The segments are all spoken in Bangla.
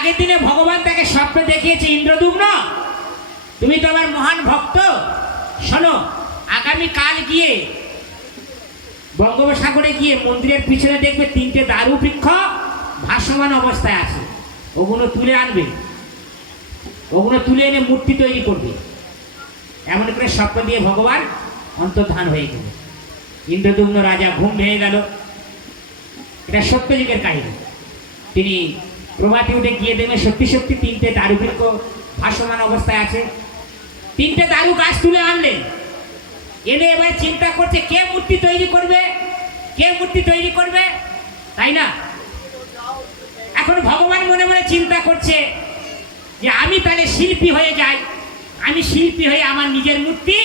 আগের দিনে ভগবান তাকে স্বপ্ন দেখিয়েছে, ইন্দ্রদুম্ন তুমি তো আমার মহান ভক্ত, শোনো আগামী কাল গিয়ে বঙ্গোপসাগরে গিয়ে মন্দিরের পিছনে দেখবে 3টে দারু বৃক্ষ ভাসমান অবস্থায় আছে, ওগুলো তুলে আনবে, ওগুলো তুলে এনে মূর্তি তৈরি করবে। এমন করে স্বপ্ন দিয়ে ভগবান অন্তর্ধান হয়ে গেল। ইন্দ্রদুম্ন রাজা ঘুম ভেঙে গেল। এটা সত্যযুগের কাহিনী। তিনি প্রভাতে উঠে গিয়ে দেখবেন সত্যি সত্যি 3টে দারু বৃক্ষ ভাসমান অবস্থায় আছে। 3টে দারু গাছ তুলে আনলেন, এনে এবার চিন্তা করছে কে মূর্তি তৈরি করবে, কে মূর্তি তৈরি করবে, তাই না? এখন ভগবান মনে মনে চিন্তা করছে যে আমি তাহলে শিল্পী হয়ে যাই, আমি শিল্পী হয়ে আমার নিজের মূর্তি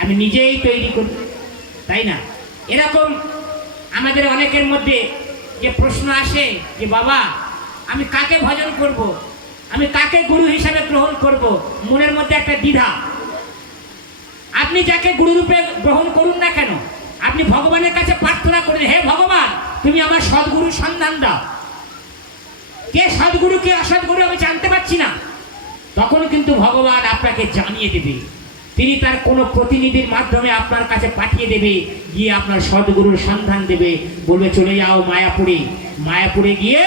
আমি নিজেই তৈরি করি, তাই না? এরকম আমাদের অনেকের মধ্যে যে প্রশ্ন আসে যে বাবা আমি কাকে ভজন করব, আমি কাকে গুরু হিসাবে গ্রহণ করব, মনের মধ্যে একটা দ্বিধা। আপনি যাকে গুরুরূপে গ্রহণ করুন না কেন, আপনি ভগবানের কাছে প্রার্থনা করেন, হে ভগবান তুমি আমার সদ্গুরুর সন্ধান দাও, কে সদ্গুরু কে অসৎগুরু আমি জানতে পারছি না, তখন কিন্তু ভগবান আপনাকে জানিয়ে দেবে। তিনি তার কোনো প্রতিনিধির মাধ্যমে আপনার কাছে পাঠিয়ে দেবে, গিয়ে আপনার সদ্গুরুর সন্ধান দেবে, বলবে চলে যাও মায়াপুরে, মায়াপুরে গিয়ে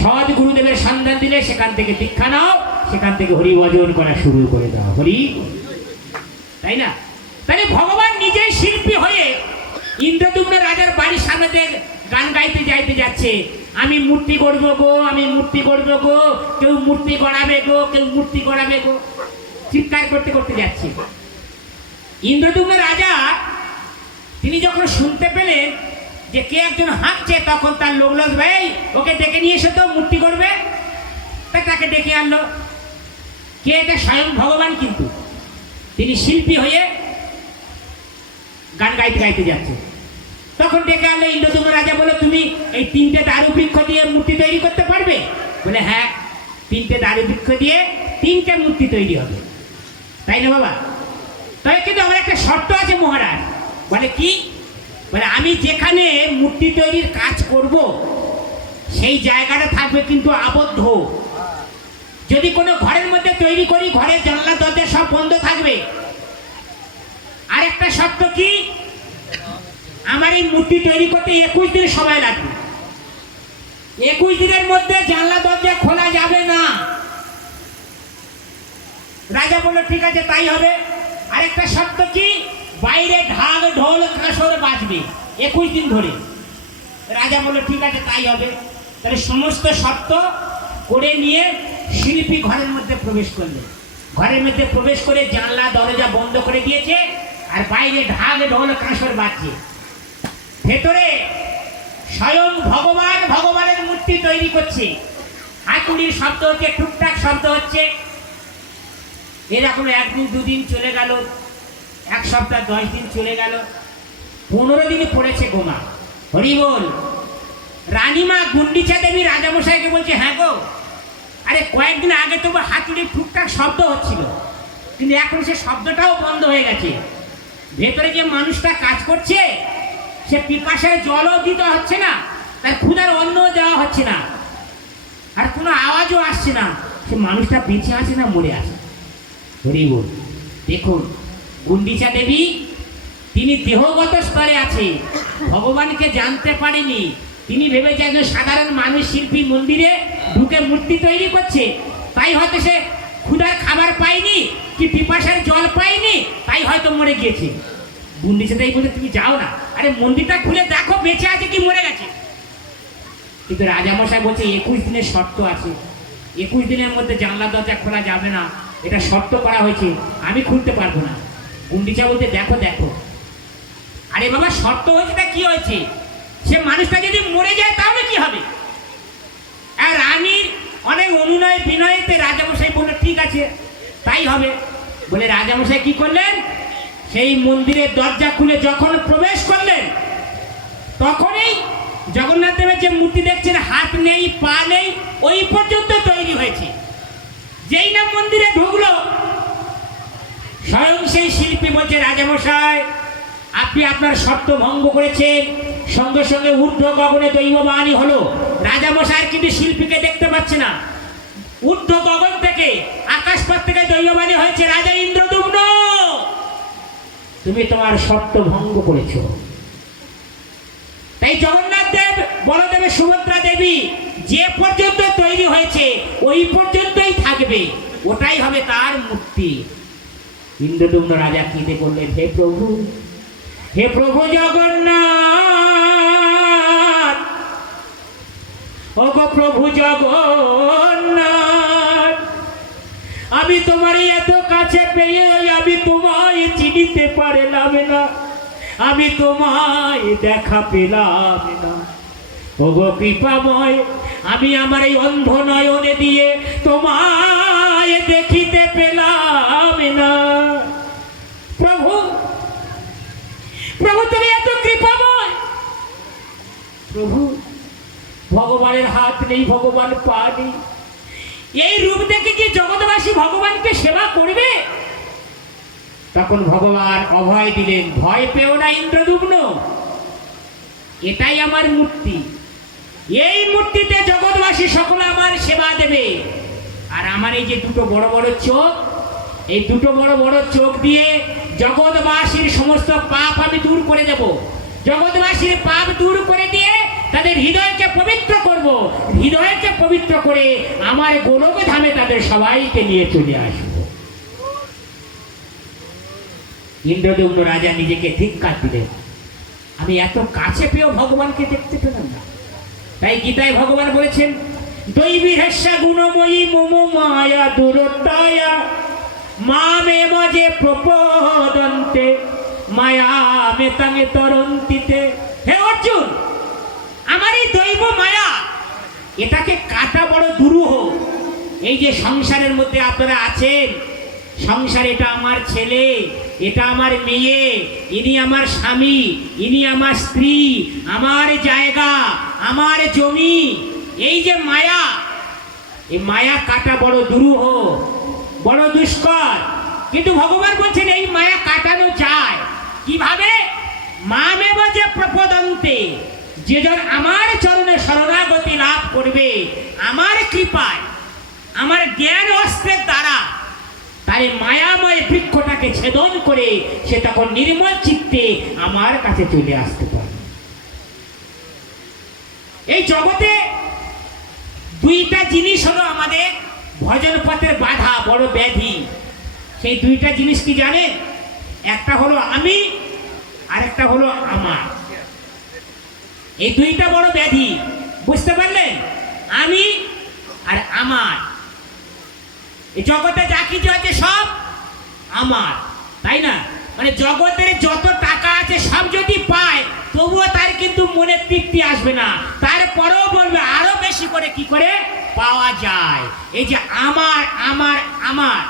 সদ্গুরুদেবের সন্ধান দিলে সেখান থেকে দীক্ষা নাও, সেখান থেকে হরি ভজন করা শুরু করে দাও, হরি, তাই না? তাহলে ভগবান নিজেই শিল্পী হয়ে ইন্দ্রদুম্ন রাজার বাড়ির সামনে গান গাইতে যাইতে যাচ্ছে, আমি মূর্তি গড়ব গো, আমি মূর্তি গড়ব গো, কেউ মূর্তি গড়াবে গো, কেউ মূর্তি গড়াবে গো, চিৎকার করতে করতে যাচ্ছে। ইন্দ্রদুম্ন রাজা তিনি যখন শুনতে পেলেন যে কে একজন হাঁকছে, তখন তার লোক ভাই ওকে ডেকে নিয়ে এসে তো মূর্তি করবে, তাকে ডেকে আনলো। কে? এটা স্বয়ং ভগবান, কিন্তু তিনি শিল্পী হয়ে গান গাইতে গাইতে যাচ্ছে। তখন ডেকে আনলো। ইন্দ্রদুম্ন রাজা বলে তুমি এই 3টে দারু বৃক্ষ দিয়ে মূর্তি তৈরি করতে পারবে? বলে হ্যাঁ, 3টে দারু বৃক্ষ দিয়ে 3টে মূর্তি তৈরি হবে, তাই না বাবা? তবে কিন্তু আমার একটা শর্ত আছে মহারাজ। বলে কি? বলে আমি যেখানে মূর্তি তৈরির কাজ করব সেই জায়গাটা থাকবে কিন্তু আবদ্ধ। যদি কোনো ঘরের মধ্যে তৈরি করি, ঘরের জানলা দরজা সব বন্ধ থাকবে। আর একটা শর্ত কি, আমার এই মূর্তি তৈরি করতে 21 দিন সময় লাগবে। 21 দিনের মধ্যে জানলা দরজা খোলা যাবে না। রাজা বলল ঠিক আছে তাই হবে। আরেকটা শর্ত কি, বাইরে ঢাক ঢোল কাঁসর বাজবে 21 দিন ধরে। রাজা বলল ঠিক আছে তাই হবে। তাহলে সমস্ত শর্ত করে নিয়ে শিল্পী ঘরের মধ্যে প্রবেশ করলেন। ঘরের মধ্যে প্রবেশ করে জানলা দরজা বন্ধ করে দিয়েছে, আর বাইরে ঢাক ঢোল কাঁসর বাজছে। ভেতরে স্বয়ং ভগবান ভগবানের মূর্তি তৈরি করছে। হাতুড়ির শব্দ হচ্ছে, টুকটাক শব্দ হচ্ছে। এরকম 1 দিন 2 দিন চলে গেল, 1 সপ্তাহ 10 দিন চলে গেল, 15 দিনে পড়েছে গোমা। হরি বল। রানীমা গুন্ডিচা দেবী রাজামশাইকে বলছে হ্যাঁ গো, আরে কয়েকদিন আগে তো হাতুড়ির টুকটাক শব্দ হচ্ছিল, কিন্তু এখন সে শব্দটাও বন্ধ হয়ে গেছে। ভেতরে যে মানুষটা কাজ করছে সে পিপাসায় জলও দিতে হচ্ছে না, তার ক্ষুধার অন্নও দেওয়া হচ্ছে না, আর কোনো আওয়াজও আসছে না। সে মানুষটা বেঁচে আছে না মরে আছে? হরি বল। দেখুন গুন্ডিচা দেবী তিনি দেহগত স্তরে আছে, ভগবানকে জানতে পারেনি। তিনি ভেবেছে একজন সাধারণ মানুষ শিল্পী মন্দিরে ঢুকে মূর্তি তৈরি করছে, তাই হয়তো সে ক্ষুধার খাবার পায়নি কি পিপাসার জল পায়নি, তাই হয়তো মরে গিয়েছে। গুন্ডিচা দেবী বলে তুমি যাও না, আরে মন্দিরটা খুলে দেখো বেঁচে আছে কি মরে গেছে। কিন্তু রাজামশাই বলছে 21 দিনের শর্ত আছে, 21 দিনের মধ্যে জানলা দরজা খোলা যাবে না, এটা শর্ত করা হয়েছে, আমি খুলতে পারবো না। গুন্ডিচা বলতে দেখো দেখো। আরে বাবা শর্ত হয়েছে তা কি হয়েছে? সে মানুষটা যদি মরে যায় তাহলে কি হবে? আর রানীর অনেক অনুনয় বিনয়তে রাজামশাই বললো ঠিক আছে তাই হবে। বলে রাজামশাই কি করলেন, সেই মন্দিরের দরজা খুলে যখন প্রবেশ করলেন, তখনই জগন্নাথ দেবের যে মূর্তি দেখছেন হাত নেই পা নেই ওই পর্যন্ত তৈরি হয়েছে। যেই না মন্দিরে ঢুকলো, স্বয়ং সেই শিল্পী বলছে রাজামশাই আপনি আপনার শর্ত ভঙ্গ করেছেন। সঙ্গে সঙ্গে ঊর্ধ্ব গগনে দৈববাণী হলো। রাজামশাই কিন্তু শিল্পীকে দেখতে পাচ্ছে না, ঊর্ধ্ব গগন থেকে আকাশপথ থেকে দৈববাণী হয়েছে, রাজা ইন্দ্রদুম্ন তুমি তোমার শর্ত ভঙ্গ করেছ। তাই জগন্নাথ দেব, বলদেবের সুভদ্রা দেবী যে পর্যন্ত তৈরি হয়েছে ওই পর্যন্তই থাকবে, ওটাই হবে তার মূর্তি। ইন্দ্রদুম্ন রাজা কেঁদে করলেন, হে প্রভু, হে প্রভু জগন্নাথ, ওগো প্রভু জগন্নাথ, আমি তোমার এত কাছে পেয়ে আমি তোমায় চিনিতে পারলাম না, আমি তোমায় দেখা পেলাম না। ওগো কৃপাময়, আমি আমার এই অন্ধ নয়নে দিয়ে তোমায় দেখিতে পেলাম না। প্রভু, প্রভু তুমি এত কৃপাময়। প্রভু, ভগবানের হাত নেই, ভগবান পা নেই, এই রূপ দেখে কি জগৎবাসী ভগবানকে সেবা করবে? তখন ভগবান অভয় দিলেন, ভয় পেও না ইন্দ্রদুম্ন, এটাই আমার মূর্তি, এই মূর্তিতে জগৎবাসী সকলে আমার সেবা দেবে। আর আমার এই যে দুটো বড় বড় চোখ, এই দুটো বড় বড় চোখ দিয়ে জগৎবাসীর সমস্ত পাপ আমি দূর করে দেব। জগৎবাসীর পাপ দূর করে দিয়ে তাদের হৃদয়কে পবিত্র করব, হৃদয়কে পবিত্র করে আমার গোলক ধামে তাদের সবাইকে নিয়ে চলে আসবো। ইন্দ্রদুম্ন রাজা নিজেকে ধিক্কার দিলেন, আমি এত কাছে পেয়েও ভগবানকে দেখতে পেলাম না। তাই গীতায় ভগবান বলেছেন, দৈবী হেস্যা গুণময়ী মম মায়া দুরতায়া মামে মজে প্রপদন্তে মায়া মেতাঙে তরন্তিতে। হে অর্জুন, আমার এই দৈব মায়া, এটাকে কাটা বড় দুরূহ। এই যে সংসারের মধ্যে আপনারা আছেন, সংসার, এটা আমার ছেলে, এটা আমার মেয়ে, ইনি আমার স্বামী, ইনি আমার স্ত্রী, আমার জায়গা, আমার জমি, এই যে মায়া, এই মায়া কাটা বড় দুরূহ, বড় দুষ্কর। কিন্তু ভগবান বলছেন এই মায়া কাটানো যায় কিভাবে? মামেব যে প্রপদন্তে, যেজন আমার চরণে শরণাগতি লাভ করবে আমার কৃপায়, আমার জ্ঞান অস্ত্রের দ্বারা, তাই মায়াময় বৃক্ষটাকে ছেদন করে সে তখন নির্মল চিত্তে আমার কাছে চলে আসতে পারে। এই জগতে দুইটা জিনিস হলো আমাদের ভজন পথের বাধা, বড় ব্যাধি। সেই দুইটা জিনিস কি জানেন? একটা হলো আমি, আর একটা হলো আমার। এই দুইটা বড় ব্যাধি, বুঝতে পারলেন? আমি আর আমার। এই জগতে যা কিছু আছে সব আমার, তাই না? মানে জগতের যত টাকা আছে সব যদি পায়, তবুও তার কিন্তু মনে তৃপ্তি আসবে না, তারপরেও বলবে আরো বেশি করে কি করে পাওয়া যায়। এই যে আমার আমার আমার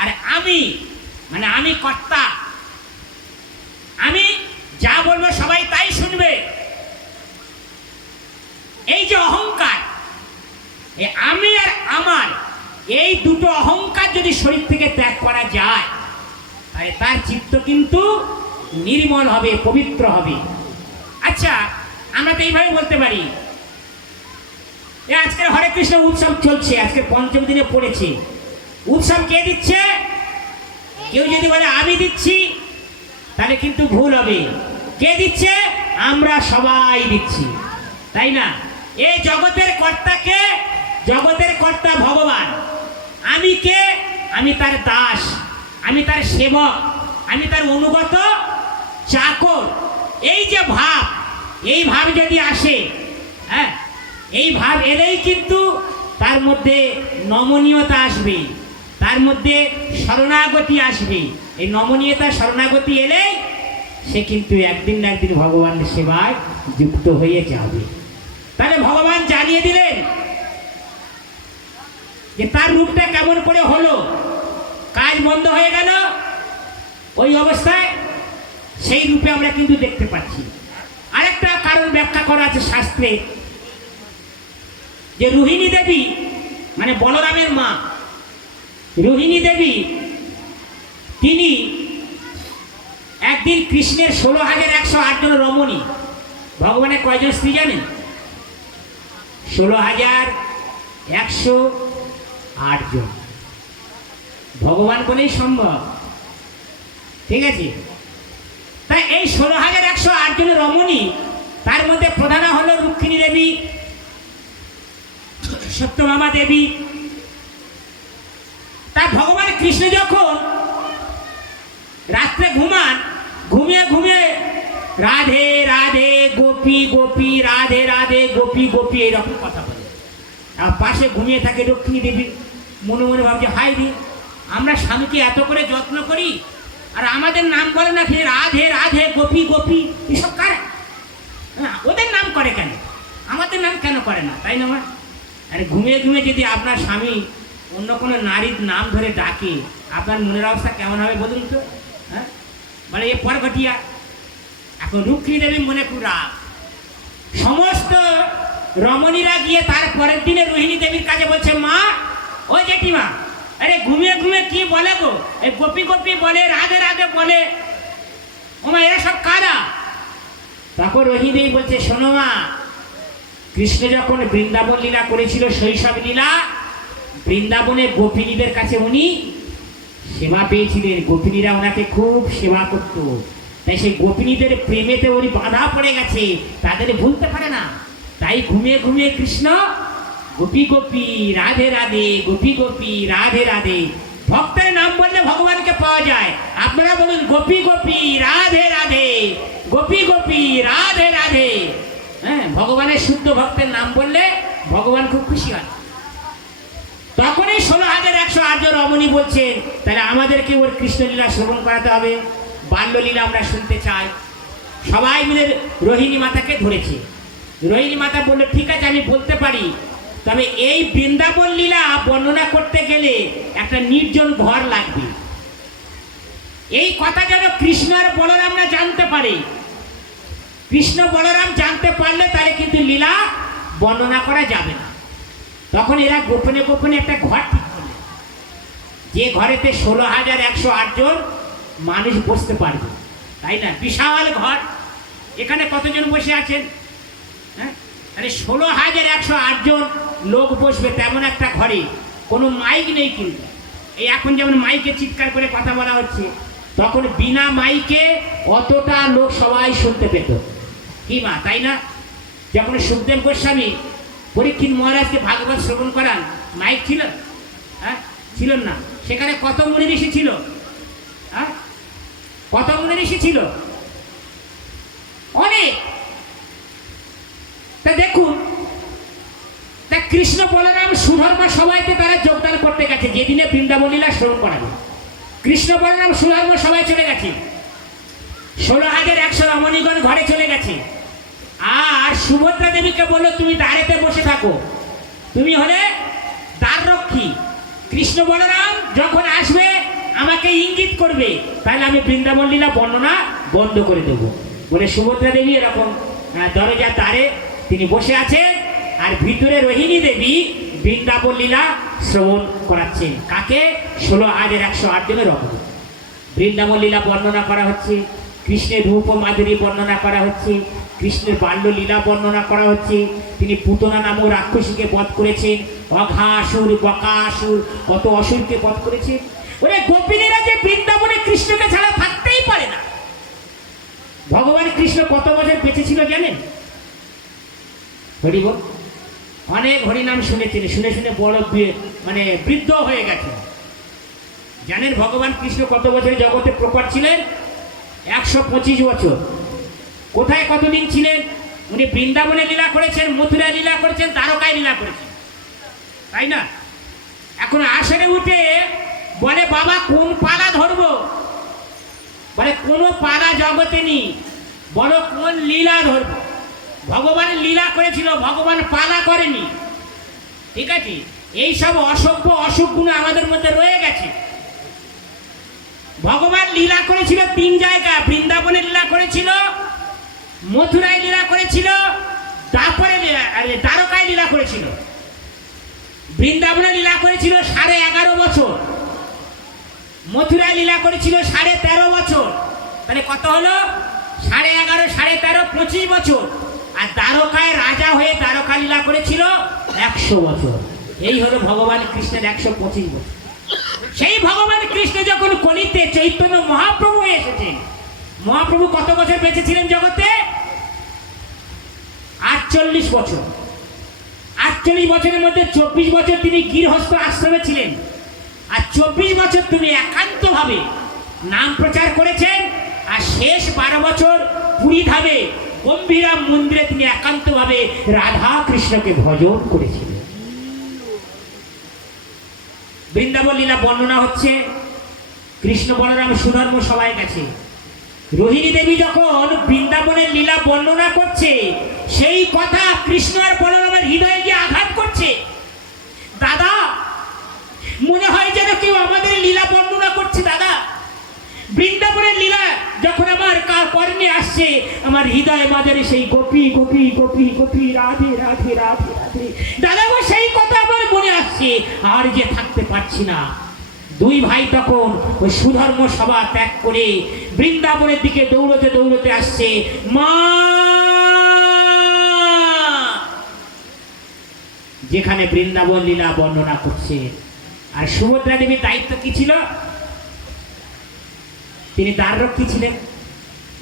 আর আমি, মানে আমি কর্তা, আমি যা বলবো সবাই তাই শুনবে, এই যে অহংকার, এই আমি আর আমার, এই দুটো অহংকার যদি শরীর থেকে ত্যাগ করা যায়, তাহলে তার চিত্ত কিন্তু নির্মল হবে, পবিত্র হবে। আচ্ছা, আমরা তো এইভাবে বলতে পারি, আজকের হরে কৃষ্ণ উৎসব চলছে, আজকে পঞ্চম দিনে পড়েছে, উৎসব কে দিচ্ছে? কেউ যদি বলে আমি দিচ্ছি, তাহলে কিন্তু ভুল হবে। কে দিচ্ছে? আমরা সবাই দিচ্ছি, তাই না? এই জগতের কর্তাকে, জগতের কর্তা ভগবান। আমি কে? আমি তার দাস, আমি তার সেবক, আমি তার অনুগত চাকর। এই যে ভাব, এই ভাব যদি আসে, হ্যাঁ, এই ভাব এলেই কিন্তু তার মধ্যে নমনীয়তা আসবে, তার মধ্যে শরণাগতি আসবে। এই নমনীয়তা শরণাগতি এলেই সে কিন্তু একদিন না একদিন ভগবানের সেবায় যুক্ত হয়ে যাবে। তাহলে ভগবান জানিয়ে দিলেন যে তার রূপটা কেমন করে হলো। কাজ বন্ধ হয়ে গেল, ওই অবস্থায় সেই রূপে আমরা কিন্তু দেখতে পাচ্ছি। আরেকটা কারণ ব্যাখ্যা করা আছে শাস্ত্রে, যে রোহিণী দেবী মানে বলরামের মা রোহিণী দেবী, তিনি একদিন কৃষ্ণের 16,108 জন রমণী, ভগবানের কয়জন স্ত্রী জানেন? 16,108 8 জন। ভগবান বলেই সম্ভব, ঠিক আছে? তাই এই 16,108 জনের রমণী, তার মধ্যে প্রধানা হলো রুক্মিণী দেবী, সত্যভামা দেবী। তা ভগবান কৃষ্ণ যখন রাত্রে ঘুমান, ঘুমিয়ে ঘুমিয়ে রাধে রাধে গোপী গোপী, রাধে রাধে গোপী গোপী এইরকম কথা বলে। আর পাশে ঘুমিয়ে থাকে রুক্মিণী দেবী, মনে মনে ভাবছে হাই রে, আমরা স্বামীকে এত করে যত্ন করি আর আমাদের নাম বলে না কি রাধে রাধে গোপী গোপী, এসব কার? ওদের নাম করে কেন, আমাদের নাম কেন করে না, তাই না? আরে ঘুমিয়ে ঘুমিয়ে যদি আপনার স্বামী অন্য কোনো নারীর নাম ধরে ডাকে, আপনার মনের অবস্থা কেমন হবে বলুন তো? হ্যাঁ, মানে এ পর ঘটিয়া। এখন রুক্মিণী দেবী মনে খুব রাগ। সমস্ত রমণীরা গিয়ে তার পরের দিনে রোহিণী দেবীর কাছে বলছে, মা, ও জেঠিমা, আরে ঘুমিয়ে ঘুমিয়ে কি বলে গো, এই গোপী গোপী বলে, রাধে রাধে বলে, ও মা এরা সব কারা? তখন রোহিণী দেবী বলছে, শোনো মা, কৃষ্ণ যখন বৃন্দাবন লীলা করেছিল, শৈশব লীলা, বৃন্দাবনে গোপিনীদের কাছে উনি সেবা পেয়েছিলেন। গোপিনীরা ওনাকে খুব সেবা করত, তাই সেই গোপিনীদের প্রেমেতে উনি বাধা পড়ে গেছে, তাদের ভুলতে পারে না। তাই ঘুমিয়ে ঘুমিয়ে কৃষ্ণ গোপী গোপী রাধে রাধে, গোপী গোপী রাধে রাধে। ভক্তের নাম বললে ভগবানকে পাওয়া যায়। আপনারা বলুন গোপী গোপী রাধে রাধে, গোপী গোপী রাধে রাধে। হ্যাঁ, ভগবানের শুদ্ধ ভক্তের নাম বললে ভগবান খুব খুশি হয়। তখনই 16,108 জন রমণী বলছেন, তাহলে আমাদেরকে ওর কৃষ্ণলীলা শ্রবণ করাতে হবে, বাল্যলীলা আমরা শুনতে চাই। সবাই মিলে রোহিণী মাতাকে ধরেছে। রোহিণী মাতা বললো, ঠিক আছে, আমি বলতে পারি, তবে এই বৃন্দাবন লীলা বর্ণনা করতে গেলে একটা নির্জন ঘর লাগবে। এই কথা যেন কৃষ্ণ আর বলরামরা জানতে পারে। কৃষ্ণ বলরাম জানতে পারলে তাহলে কিন্তু লীলা বর্ণনা করা যাবে না। তখন এরা গোপনে গোপনে একটা ঘর ঠিক করলেন, যে ঘরেতে 16,108 জন মানুষ বসতে পারবে, তাই না? বিশাল ঘর। এখানে কতজন বসে আছেন? হ্যাঁ, আরে 16,108 জন লোক বসবে তেমন একটা ঘরে, কোনো মাইক নেই কিন্তু। এই এখন যেমন মাইকে চিৎকার করে কথা বলা হচ্ছে, তখন বিনা মাইকে অতটা লোক সবাই শুনতে পেত, কি মা, তাই না? যখন সুখদেব গোস্বামী পরীক্ষিত মহারাজকে ভাগবত শ্রবণ করান, মাইক ছিল? হ্যাঁ, ছিল না। সেখানে কত মুনি ঋষি ছিল? হ্যাঁ, কত মুনি ঋষি ছিল? অনেক। তা দেখুন, তা কৃষ্ণ বলরাম সুধর্মা সবাইতে তারা যোগদান করতে গেছে, যেদিনে বৃন্দাবন লীলা শ্রবণ করাবে। কৃষ্ণ বলরাম সুধর্মা সবাই চলে গেছে, 16,100 রমণীগণ ঘরে চলে গেছে। আর সুভদ্রা দেবীকে বললো, তুমি দ্বারেতে বসে থাকো, তুমি হলে দ্বাররক্ষী। কৃষ্ণ বলরাম যখন আসবে আমাকে ইঙ্গিত করবে, তাহলে আমি বৃন্দাবন লীলা বর্ণনা বন্ধ করে দেব বলে সুভদ্রা দেবী এরকম দরজার দ্বারে তিনি বসে আছেন। আর ভিতরে রোহিণী দেবী বৃন্দাবন লীলা শ্রবণ করাচ্ছেন। কাকে? 16,108 জনের রমণী। বৃন্দাবন লীলা বর্ণনা করা হচ্ছে, কৃষ্ণের রূপ ও মাধুরী বর্ণনা করা হচ্ছে, কৃষ্ণের বাল্য লীলা বর্ণনা করা হচ্ছে। তিনি পুতনা নামক রাক্ষসীকে বধ করেছেন, অঘাসুর, বকাসুর, কত অসুরকে বধ করেছেন। ওরে গোপিনীরা যে বৃন্দাবনে কৃষ্ণকে ছাড়া থাকতেই পারে না। ভগবান কৃষ্ণ কত বছর বেঁচে ছিল জানেন? হরিবল, অনেক হরিনাম শুনেছেন, শুনে শুনে বড় মানে বৃদ্ধ হয়ে গেছে। জানেন ভগবান কৃষ্ণ কত বছর জগতে প্রকট ছিলেন? 125 বছর। কোথায় কতদিন ছিলেন? উনি বৃন্দাবনে লীলা করেছেন, মথুরায় লীলা করেছেন, দ্বারকায় লীলা করেছেন, তাই না? এখন আসনে উঠে বলে, বাবা কোন পালা ধরবো? বলে কোনো পালা জগতে নেই, বড় কোন লীলা ধরবো। ভগবান লীলা করেছিল, ভগবান পালা করেনি, ঠিক আছে? এই সব অসভ্য অসুখ গুণ আমাদের মধ্যে রয়ে গেছে। ভগবান লীলা করেছিল 3 জায়গা, বৃন্দাবনে লীলা করেছিল, মথুরায় লীলা করেছিল, তারপরে দ্বারকায় লীলা করেছিল। বৃন্দাবনে লীলা করেছিল 11.5 বছর, মথুরায় লীলা করেছিল 13.5 বছর। তাহলে কত হলো? 11.5, 13.5, 25 বছর। আর দ্বারকায় রাজা হয়ে দ্বারকা লীলা করেছিল 100 বছর। এই হলো ভগবান কৃষ্ণের 125 বছর। সেই ভগবান কৃষ্ণ যখন কলিতে চৈতন্য মহাপ্রভু এসেছেন, মহাপ্রভু কত বছর বেঁচে ছিলেন জগতে? 48 বছর। 48 বছরের মধ্যে 24 বছর তিনি গৃহস্থ আশ্রমে ছিলেন, আর 24 বছর তিনি একান্তভাবে নাম প্রচার করেছেন, আর শেষ 12 বছর পুরী ধামে গম্ভীরা মন্দিরে তিনি একান্তভাবে রাধা কৃষ্ণকে ভজন করেছিলেন। বৃন্দাবন লীলা বর্ণনা হচ্ছে, কৃষ্ণ বলরাম সুধর্ম সবাই গেছে। রোহিণী দেবী যখন বৃন্দাবনের লীলা বর্ণনা করছে, সেই কথা কৃষ্ণ আর বলরামের হৃদয়ে গিয়ে আঘাত করছে। দাদা, মনে হয় যেন কেউ আমাদের লীলা বর্ণনা করছে। দাদা, বৃন্দাবনের লীলা যখন আমার কর্ণে আসছে, আমার হৃদয়ে মাঝে সেই গোপী গোপী গোপী গোপী রাধে রাধে রাধে রাধে, দাদা গো, সেই কথা আমার মনে আসছে, আর যে থাকতে পারছি না। দুই ভাই তখন ওই সুধর্ম সভা ত্যাগ করে বৃন্দাবনের দিকে দৌড়তে দৌড়তে আসছে। মা, যেখানে বৃন্দাবন লীলা বর্ণনা করছে। আর সুভদ্রা দেবীর দায়িত্ব কি ছিল? তিনি দ্বাররক্ষী ছিলেন,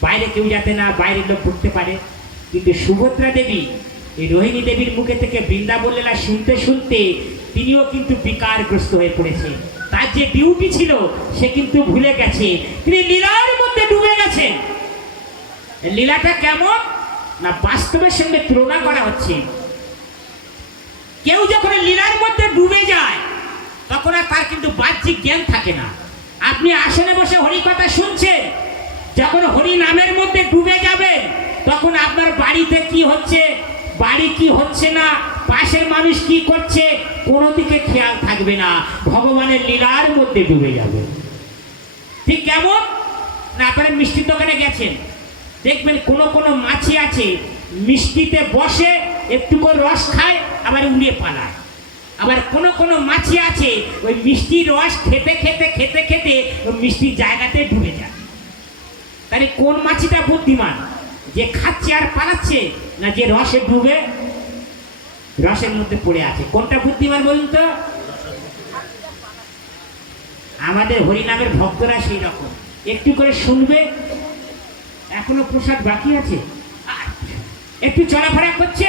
বাইরে কেউ যাতে না বাইরের লোক ঢুকতে পারে। কিন্তু সুভদ্রা দেবী এই রোহিণী দেবীর মুখে থেকে বৃন্দাবন লীলা শুনতে শুনতে তিনিও কিন্তু বিকারগ্রস্ত হয়ে পড়েছে। তার যে ডিউটি ছিল সে কিন্তু ভুলে গেছে, তিনি লীলার মধ্যে ডুবে গেছেন। লীলাটা কেমন না, বাস্তবের সঙ্গে তুলনা করা হচ্ছে। কেউ যখন লীলার মধ্যে ডুবে যায়, তখন আর তার কিন্তু বাহ্যিক জ্ঞান থাকে না। আপনি আসনে বসে হরি কথা শুনছেন, যখন হরি নামের মধ্যে ডুবে যাবেন, তখন আপনার বাড়িতে কি হচ্ছে, বাড়ি কি হচ্ছে না, পাশের মানুষ কি করছে, কোনো দিকে খেয়াল থাকবে না, ভগবানের লীলার মধ্যে ডুবে যাবে। ঠিক কেমন না, আপনারা মিষ্টির দোকানে গেছেন, দেখবেন কোনো কোনো মাছি আছে মিষ্টিতে বসে একটু করে রস খায়, আবার উড়িয়ে পালায়। আবার কোনো কোনো মাছি আছে ওই মিষ্টির রস খেতে খেতে খেতে খেতে ওই মিষ্টির জায়গাতে ডুবে যায়। তাহলে কোন মাছিটা বুদ্ধিমান, যে খাচ্ছে আর পালাচ্ছে, না যে রসে ডুবে রসের মধ্যে পড়ে আছে? কোনটা বুদ্ধিমান বলুন তো? আমাদের হরিনামের ভক্তরা সেই রকম, একটু করে শুনবে, এখনো প্রসাদ বাকি আছে, একটু চলাফেরা করছে,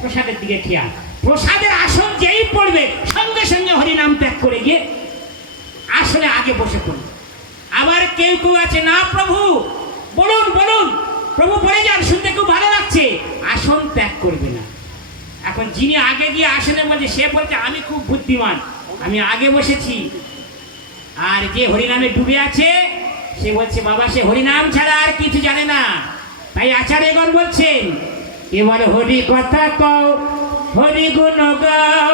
প্রসাদের দিকে খেয়াল, প্রসাদের আসন যেই পড়বে সঙ্গে সঙ্গে হরিনাম ত্যাগ করে গিয়ে আসলে আগে বসে পড়বে। আবার কেউ কেউ আছে, না প্রভু বলুন বলুন, প্রভু বলে যান, শুনতে খুব ভালো লাগছে, আসন ত্যাগ করবে না। এখন যিনি আগে গিয়ে আসনে বলছে, সে বলছে আমি খুব বুদ্ধিমান, আমি আগে বসেছি। আর যে হরিনামে ডুবে আছে সে বলছে, বাবা সে হরিনাম ছাড়া আর কিছু জানে না। তাই আচার্যগণ বলছেন, এবার হরি কথা কও, হরি গুণ গাও,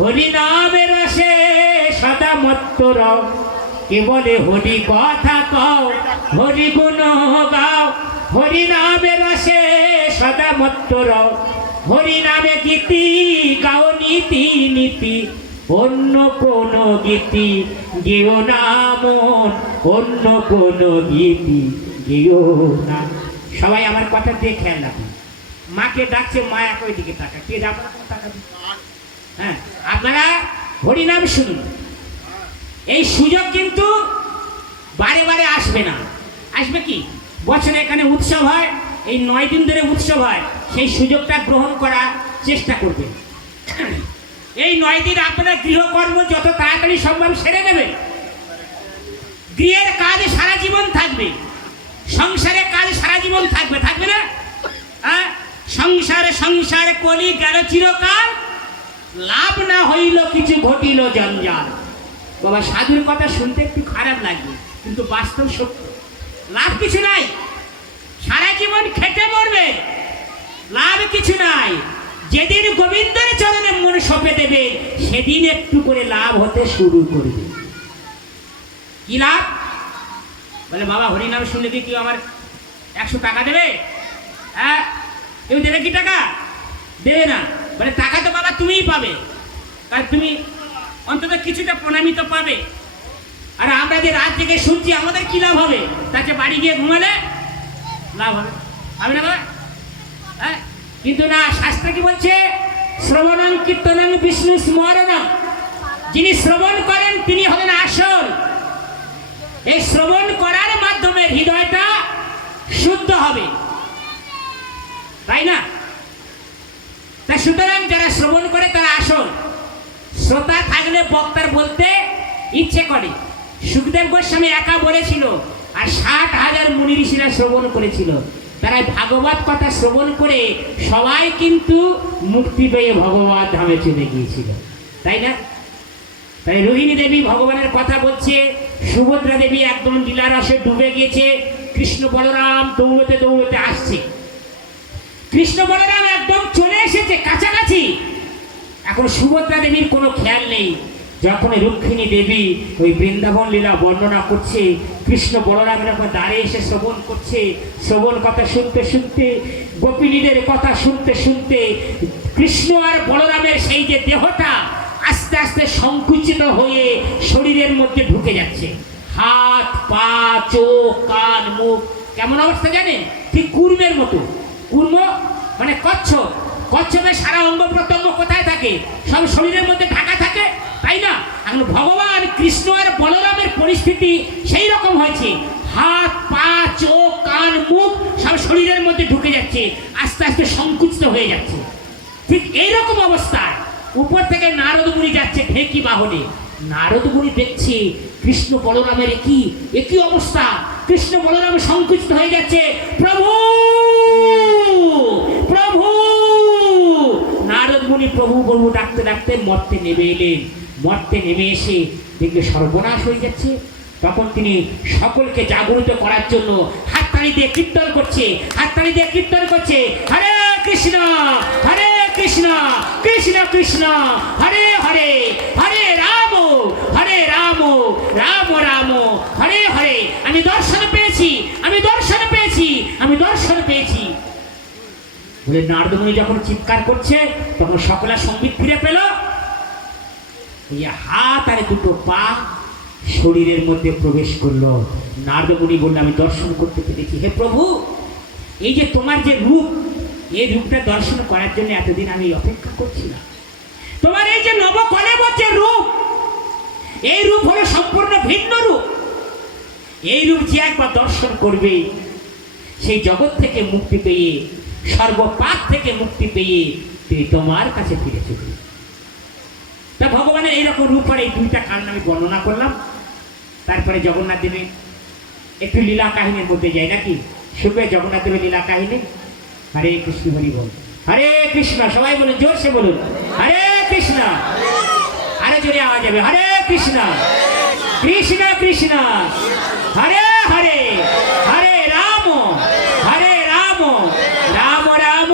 হরি নামের রসে সদা মত্ত রও। কে বলে হরি কথা কও, হরি গুণ গাও, হরি নামের রসে সদা মত্ত রও। হরি নামে গীতি গাও নীতি নীতি, অন্য কোন গীতি গেও না মন, অন্য কোন গীতি গেও না। সবাই আমার কথা দিয়ে খেয়াল রাখুন। মাকে ডাকছে, মা একই দিকে তাকা, কে আপনারা কোনো টাকা দিন? হ্যাঁ, আপনারা হরিনাম শুনুন। এই সুযোগ কিন্তু বারে বারে আসবে না। আসবে কি, বছরে এখানে উৎসব হয়, এই 9 দিন ধরে উৎসব হয়, সেই সুযোগটা গ্রহণ করার চেষ্টা করবেন। এই 9 দিন আপনারা গৃহকর্ম যত তাড়াতাড়ি সম্ভব সেরে নেবেন। গৃহের কাজ সারা জীবন থাকবে, সংসারের কাজ সারা জীবন থাকবে, থাকবে না? হ্যাঁ, সংসারে সংসারে কলি গেল চিরকাল, লাভ না হইল কিছু ঘটিল জঞ্জাল। বাবা সাধুর কথা শুনতে একটু খারাপ লাগবে, কিন্তু বাস্তব সত্য। লাভ কিছু নাই, সারা জীবন খেটে মরবে, লাভ কিছু নাই। যেদিন গোবিন্দের চরণে মন সঁপে দেবে, সেদিন একটু করে লাভ হতে শুরু করবে। কি লাভ? বলে বাবা হরিনাম শুনলে কি কেউ আমার 100 টাকা দেবে? হ্যাঁ, কেউ দেবে কি টাকা? দেবে না। বলে টাকা তো বাবা তুমিই পাবে, কারণ তুমি অন্তত কিছুটা প্রণামী তো পাবে। আর আমরা যে রাত থেকে শুনছি, আমাদের কি লাভ হবে? তাকে বাড়ি গিয়ে ঘুমালে লাভ হবে, হবে না বাবা? হ্যাঁ, কিন্তু না, শাস্ত্র কি বলছে? শ্রবণং কীর্তনং বিষ্ণু স্মরণং, যিনি শ্রবণ করেন তিনি হলেন আসল। এই শ্রবণ করার মাধ্যমে হৃদয়টা শুদ্ধ হবে, তাই না? তাই সুতরাং যারা শ্রবণ করে তারা আসল। শ্রোতা থাকলে বক্তার বলতে ইচ্ছে করে। সুখদেব গোস্বামী একা বলেছিল, আর 60,000 মুনি ঋষিরা শ্রবণ করেছিল। তারা ভাগবত কথা শ্রবণ করে সবাই কিন্তু মুক্তি পেয়ে ভগবত ধামে চলে গিয়েছিল, তাই না? তাই রোহিণী দেবী ভগবানের কথা বলছে, সুভদ্রা দেবী একদম লীলারসে ডুবে গিয়েছে, কৃষ্ণ বলরাম দৌড়তে দৌড়তে আসছে। কৃষ্ণ বলরাম একদম চলে এসেছে কাছাকাছি, এখন সুভদ্রা দেবীর কোনো খেয়াল নেই। যখন রুক্মিণী দেবী ওই বৃন্দাবন লীলা বর্ণনা করছে, কৃষ্ণ বলরামের এখন দাঁড়িয়ে এসে শ্রবণ করছে। শ্রবণ কথা শুনতে শুনতে, গোপিনীদের কথা শুনতে শুনতে, কৃষ্ণ আর বলরামের সেই যে দেহটা আস্তে আস্তে সংকুচিত হয়ে শরীরের মধ্যে ঢুকে যাচ্ছে। হাত, পা, চোখ, কান, মুখ কেমন অবস্থা জানেন? ঠিক কুর্মের মতো। কুর্ম মানে কচ্ছপ। কচ্ছপের সারা অঙ্গ প্রত্যঙ্গ কোথায় থাকে? সব শরীরের মধ্যে ঢাকা থাকে, তাই না? এখন ভগবান কৃষ্ণ আর বলরামের পরিস্থিতি সেই রকম হয়েছে। হাত, পা, চোখ, কান, মুখ সব শরীরের মধ্যে ঢুকে যাচ্ছে, আস্তে আস্তে সংকুচিত হয়ে যাচ্ছে। ঠিক এইরকম অবস্থায় উপর থেকে নারদ মুনি যাচ্ছে ঢেকি বাহনে। নারদ মুনি দেখছে কৃষ্ণ বলরামের একই অবস্থা, কৃষ্ণ বলরাম সংকুচিত হয়ে যাচ্ছে। প্রভু প্রভু! নারদ মুনি প্রভু প্রভু ডাকতে ডাকতে মর্তে নেমে এলেন। মর্তে নেমে এসে দেখলে সর্বনাশ হয়ে যাচ্ছে। তখন তিনি সকলকে জাগরিত করার জন্য হাততালি দিয়ে কীর্তন করছে, হাততালি দিয়ে কীর্তন করছে, হরে কৃষ্ণ হরে কৃষ্ণ কৃষ্ণ কৃষ্ণ হরে হরে, হরে রাম রাম রাম হরে হরে। আমি দর্শন পেয়েছি, আমি দর্শন পেয়েছি, আমি দর্শন পেয়েছি বলে নারদ মুনি যখন চিৎকার করছে, তখন সকলের সংবিত ফিরে পেল। এই হাত আর দুটো পা শরীরের মধ্যে প্রবেশ করলো। নারদ মুনি বলল, আমি দর্শন করতে পেরেছি। হে প্রভু, এই যে তোমার যে রূপ, এই রূপটা দর্শন করার জন্য এতদিন আমি অপেক্ষা করছিলাম। তোমার এই যে নবকলেবর যে রূপ, এই রূপ হলো সম্পূর্ণ ভিন্ন রূপ। এই রূপ যে একবার দর্শন করবে, সেই জগৎ থেকে মুক্তি পেয়ে, সর্বপাপ থেকে মুক্তি পেয়ে তিনি তোমার কাছে ফিরে চলবে। তা ভগবানের এইরকম রূপ আর এই দুইটা কারণ আমি বর্ণনা করলাম। তারপরে জগন্নাথ দেবের একটু লীলা কাহিনীর মধ্যে যায় নাকি? শুনবে জগন্নাথ দেবের লীলা কাহিনী? হরে কৃষ্ণ হরি বল, হরে কৃষ্ণ, সবাই বলুন, জোরসে বলুন, হরে কৃষ্ণ। আরে জোরে আওয়াজ যাবে, হরে কৃষ্ণ কৃষ্ণ কৃষ্ণ হরে হরে, হরে রাম রাম রাম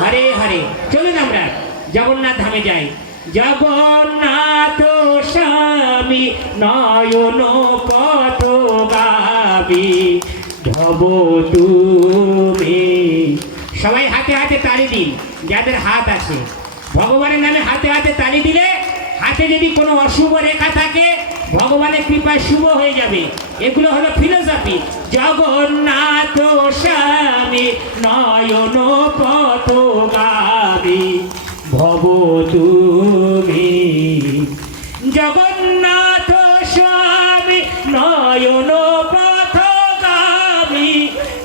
হরে হরে। চলুন আমরা জগন্নাথ ধামে যাই। জগন্নাথ স্বামী নয়ন পথগামী ভব তুমি। সবাই হাতে হাতে তালি দিন, যাদের হাত আছে। ভগবানের নামে হাতে হাতে তালি দিলে হাতে যদি কোনো অশুভ রেখা থাকে, ভগবানের কৃপায় শুভ হয়ে যাবে। এগুলো হলো ফিলোসফি। জগন্নাথ স্বামী নয়ন পথগামী ভব তুমি। জগন্নাথ স্বামী নয়ন পথগামী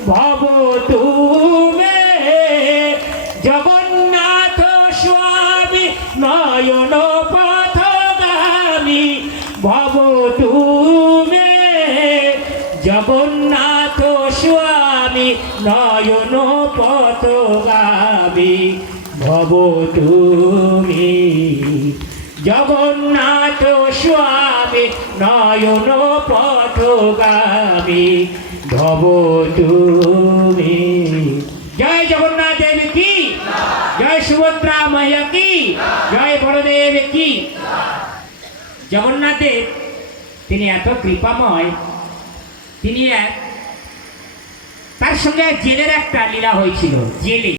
ভব তুমি। জগন্নাথ স্বামী নয়ন পথগামী ভব তুমি। জগন্নাথ স্বামী নয়ন পথগামী ভব তুমি। জগন্নাথ স্বামী নয়ন পথগামী ভব তুমি। জয় জগন্নাথ দেব কি, জয় সুভদ্রা মাইয়া কি, জয় বড়দেব কি। জগন্নাথ দেব তিনি এত কৃপাময়, তিনি তার সঙ্গে জেলের একটা লীলা হয়েছিল। জেলে